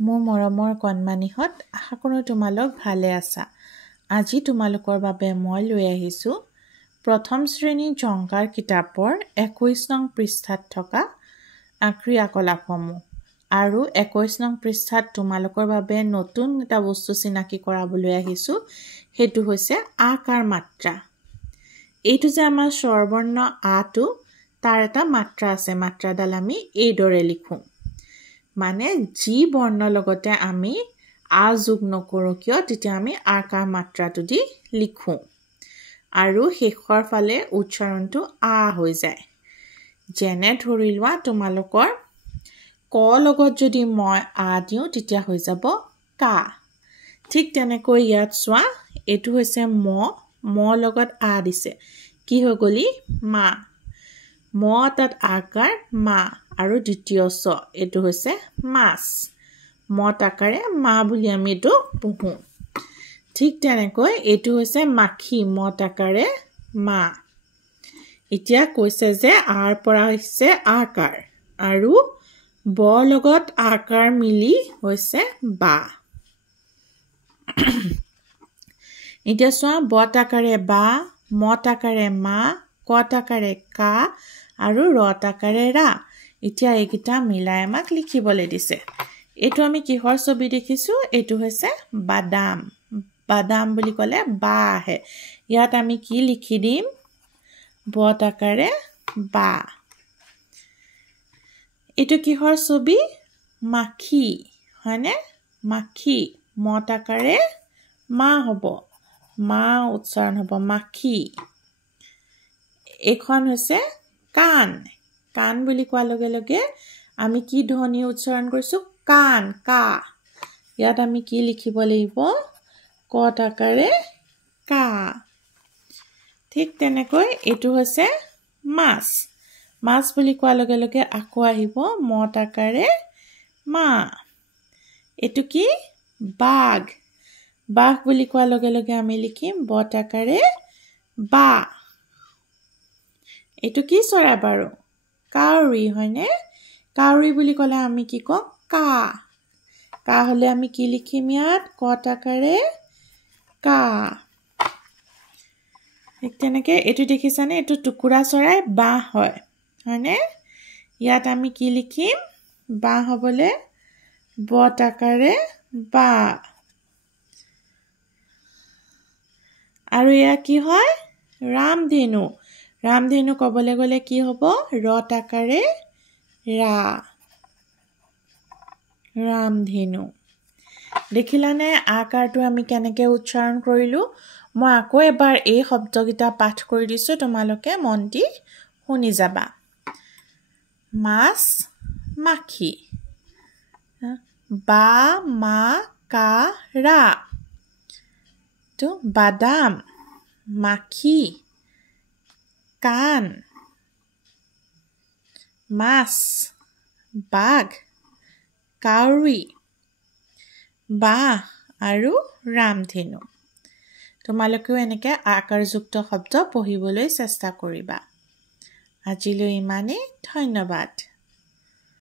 মোৰ মৰমৰ কণমানিহঁত, আশা কৰোঁ তোমালোক ভালে আছা। আজি তোমালোকৰ বাবে মই লৈ আহিছোঁ প্ৰথম শ্ৰেণীৰ জংকাৰ কিতাপৰ 21 নং পৃষ্ঠাত থকা ক্ৰিয়াকলাপসমূহ। আৰু 21 নং পৃষ্ঠাত তোমালোকৰ বাবে নতুন এটা বস্তু চিনাকি কৰাবলৈ আহিছোঁ, সেইটো হৈছে আকাৰ মাত্ৰা। এইটো যে আমাৰ স্বৰবৰ্ণ আটো, তাৰ এটা মাত্ৰা আছে। মাত্ৰাডাল আমি এইদৰে লিখোঁ। মানে যি বৰ্ণৰ লগতে আমি আ যোগ নকৰোঁ কিয়, তেতিয়া আমি আকাৰ মাত্ৰাটো দি লিখোঁ। আৰু শেষৰ ফালে উচ্চাৰণটো আ হৈ যায়। যেনে ধৰি লোৱা তোমালোকৰ ক লগত যদি মই আ দিওঁ, তেতিয়া হৈ যাব কা। ঠিক তেনেকৈ ইয়াত চোৱা, এইটো হৈছে ম লগত আ দিছে, কি হৈ গলি মা। ম তাত আকাৰ মা, আৰু দ্বিতীয় চ এইটো হৈছে মাছ। মত আকাৰে মা বুলি আমি এইটো পঢ়োঁ। ঠিক তেনেকৈ এইটো হৈছে মাখি, মত আকাৰে মা। এতিয়া কৈছে যে আৰ পৰা হৈছে আকাৰ, আৰু ব লগত আকাৰ মিলি হৈছে বা। এতিয়া চোৱা, বত আকাৰে বা, মত আকাৰে মা, কত আকাৰে কা, আৰু ৰত আকাৰে ৰা। এতিয়া এইকেইটা মিলাই আমাক লিখিবলৈ দিছে। এইটো আমি কিহৰ ছবি দেখিছোঁ? এইটো হৈছে বাদাম। বাদাম বুলি ক'লে বা আহে। ইয়াত আমি কি লিখি দিম? বত আকাৰে বা। এইটো কিহৰ ছবি? মাখি, হয়নে? মাখি, মত আকাৰে মা হ'ব, মা উচ্চাৰণ হ'ব মাখি। এইখন হৈছে কাণ। কাণ বুলি কোৱাৰ লগে লগে আমি কি ধ্বনি উচ্চাৰণ কৰিছোঁ? কাণ, কা। ইয়াত আমি কি লিখিব লাগিব? কত আকাৰে কা। ঠিক তেনেকৈ এইটো হৈছে মাছ। মাছ বুলি কোৱাৰ লগে লগে আকৌ আহিব মত আকাৰে মা। এইটো কি? বাঘ। বাঘ বুলি কোৱাৰ লগে লগে আমি লিখিম বত আকাৰে বা। এইটো কি চৰাই বাৰু? কাউৰী, হয়নে? কাউৰী বুলি ক'লে আমি কি কওঁ? কা। কা হ'লে আমি কি লিখিম ইয়াত? কত আকাৰে কা। ঠিক তেনেকে এইটো দেখিছানে? এইটো টুকুৰা চৰাই, বাঁহ হয়, হয়নে? ইয়াত আমি কি লিখিম? বাঁহ হ'বলৈ বত আকাৰে বা। আৰু এয়া কি হয়? ৰামধেনু। ৰামধেনু ক'বলৈ গ'লে কি হ'ব? ৰত আকাৰে ৰা। ৰামধেনু। দেখিলানে আকাৰটো আমি কেনেকৈ উচ্চাৰণ কৰিলোঁ? মই আকৌ এবাৰ এই শব্দকেইটা পাঠ কৰি দিছোঁ, তোমালোকে মন দি শুনি যাবা। মাছ, মাখি, বা, মা, কা, ৰা। তো বাদাম, মাখি, কাণ, মাছ, বাঘ, কাউৰী, বাঁহ আৰু ৰামধেনু। তোমালোকেও এনেকৈ আকাৰযুক্ত শব্দ পঢ়িবলৈ চেষ্টা কৰিবা। আজিলৈ ইমানেই, ধন্যবাদ।